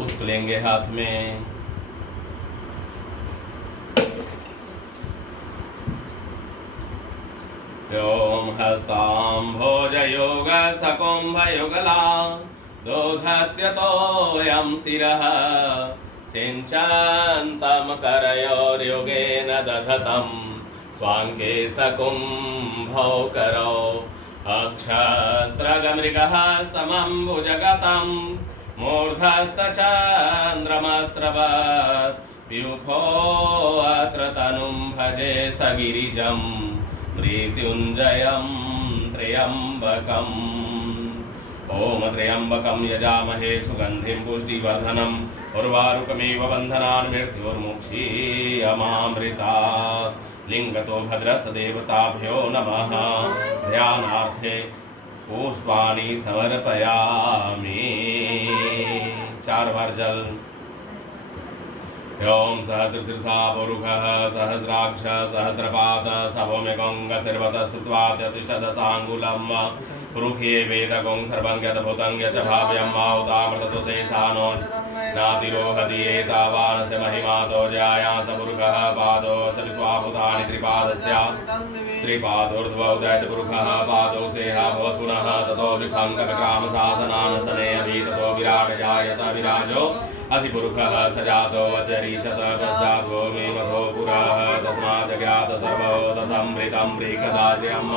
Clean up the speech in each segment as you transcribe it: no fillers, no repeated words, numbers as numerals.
पुष्प लेंगे हाथ में। ओम हस्ताम्भोजयोगस्थकुम्भयुगला दोधत्यतोऽयं शिरः सिञ्चन्तं करयोर्युगेन दधतं स्वाङ्के सकुम्भौ करौ अक्षस्त्रगमृगहस्तमम्बुजगतं मूर्धस्तचन्द्रमस्रवत् व्यूहोऽत्र तनुं भजे सगिरिजम् मृत्युञ्जयं त्र्यम्बकम्। ओम त्र्यम्बकं यजामहे सुगन्धिं पुष्टिवर्धनम् उर्वारुकमेव बन्धनान् मृत्योर्मुक्षीयमामृतात्। लिङ्गतो भद्रस्तदेवताभ्यो नमः। ध्यानार्थे पुष्पाणि समर्पयामि। 4 बार जल। ओम सहस्रशीर्षा पुरुषः सहस्राक्ष सहस्रपाद सभौम्यगङ्गशिर्वत स्तुत्वा तिष्ठदशाङ्गुलं पुरुषे वेदगं सर्वं यद्भूतं यच्च भाव्यं वा उदामृततुषेशानो नातिरोहति एतावानस्य महिमातो ज्यायास पुरुषः पादो विश्वाभूतानि त्रिपादस्य त्रिपादोर्ध्वौ दैत्यपुरुषः पादौ सेहा भवत् पुनः ततो विभङ्गविक्रामशासनानशने अभीततो विराट जायत विराजो अधिपुरुषः सजातो वज्रीशत पश्चातो मे मधो पुरः तस्मात् ज्ञात सर्वो दशमृतं प्रीकदास्यम्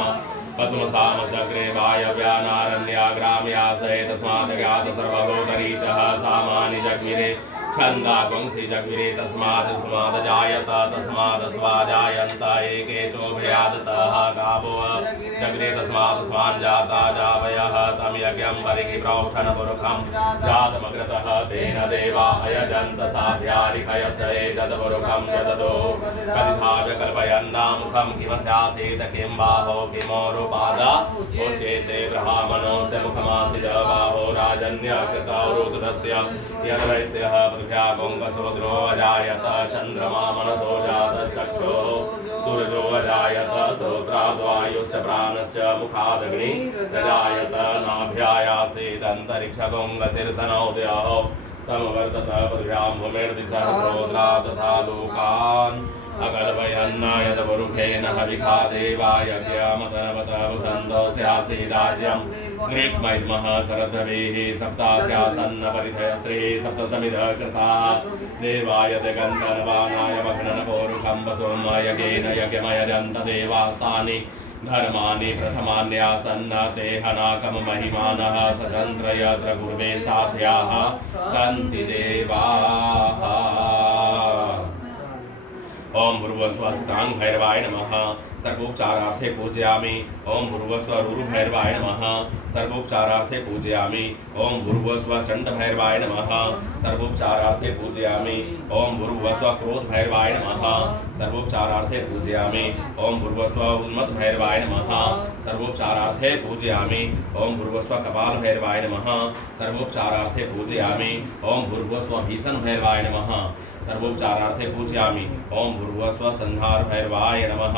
पशुमस्तामशग्रे वायव्यानारण्याग्राम्याशये तस्मात् ज्ञात सर्वभूतरीचः सामानि जग्मिरे छन्दावंसि जग्मिरे तस्मात् स्माद् जायत तस्मात् स्वाजायन्त एके चोभयादतः गावो जग्रे तस्मात् स्वान् जाता जावयः तं यज्ञं परिगि प्रोक्षण पुरुषं जातमग्रतः तेन देवा अयजन्त साध्यानि कयसये जदपुरुषं जदतो कलिधाज कल्पयन्नामुखं किमस्यासीत् किं बाहो किमोरुपादा उच्येते ब्रह्मणोऽस्य मुखमासीत् बाहो राजन्यकृतौरुदस्य यद्वैस्यः पृथ्व्या गोङ्गसोद्रो अजायत चन्द्रमा मनसो जातश्चक्षुः सूर्यो अजायत श्रोत्राद्वायुश्च प्राणश्च मुखादग्नि जायत नाभ्यायासेदन्तरिक्षगोङ्गशीर्षणोदयः समवर्तत पृथ्व्यां भूमिर्दिशः श्रोत्रा तथा लोकान् अकल्पयन्न यद्पुरुषेण हविखा देवा यज्ञमतनवत वसन्तो स्यासीदाज्यं ग्रीक्मैद्मः शरद्रविः सप्तास्यासन्न परिधयस्त्रीः सप्तसमिधः कृता देवाय दिगन्तनवानाय मग्ननपोरुखं वसुं यज्ञेन यज्ञमयजन्त देवास्तानि धर्माणि प्रथमान्यासन्न ते हनाकं महिमानः सचन्द्र यत्र गुरुवे साध्याः सन्ति देवाः। ओम भूर्भुवस्वस्तांग भैरवाय नमः सर्वोपचारार्थे पूजयामि। ओम भूर्भुवस्व रुरु भैरवाय नमः सर्वोपचारार्थे पूजयामि। ओम भूर्भुवस्व चंड भैरवाय नमः सर्वोपचारार्थे पूजयामि। ओम भूर्भुवस्व क्रोध भैरवाय नमः सर्वोपचारार्थे पूजयामि। ओम भूर्भुवस्व उन्मत्त भैरवाय नमः सर्वोपचारार्थे पूजयामि। ओम भूर्भुवस्व कपाल भैरवाय नमः सर्वोपचारार्थे पूजयामि। ओम भूर्भुवस्व भीषण भैरवाय नमः सर्वोपचारार्थे पूजयामि। ओम भूर्भुवस्व संहार भैरवाय नमः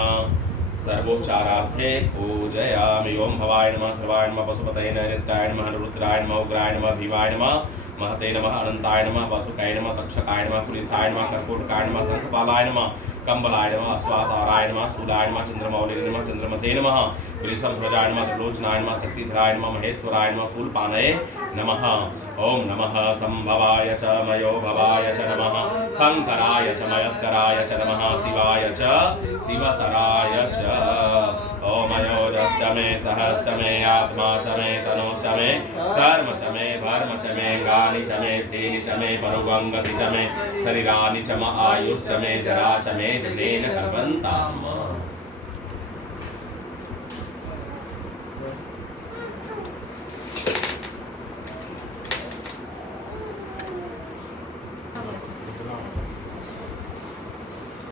सर्वोपचारार्थे पूजयामि। ओम भवाय नमः सर्वाय नमः पशुपतये नैऋत्याय नमः रुद्राय नमः उग्राय नमः भीमाय नमः महते नमः अनंताय नमः वासुकाय नमः तक्षकाय नमः पुलिसाय नमः कर्कोटकाय नमः शंखपालाय नमः कंबलाय नमः अश्वाताराय नमः शूलाय नमः चंद्रमौलिने नमः चंद्रमसे नमः वृषभध्वजाय नमः त्रिलोचनाय नमः शक्तिधराय नमः महेश्वराय नमः शूलपाणये नमः। ओम नमः संभवाय च मयो भवाय च नमः शंकराय च मयस्कराय च नमः शिवाय च शिवतराय च। ओम अयोजश्च मे सहश्च मे आत्मा च मे तनुश्च मे सर्व च मे भर्म च मे गानि च मे स्थीनि च मे परुगंगसि च मे शरीरानि च म आयुश्च मे जरा च मे जनेन कल्पन्ताम्।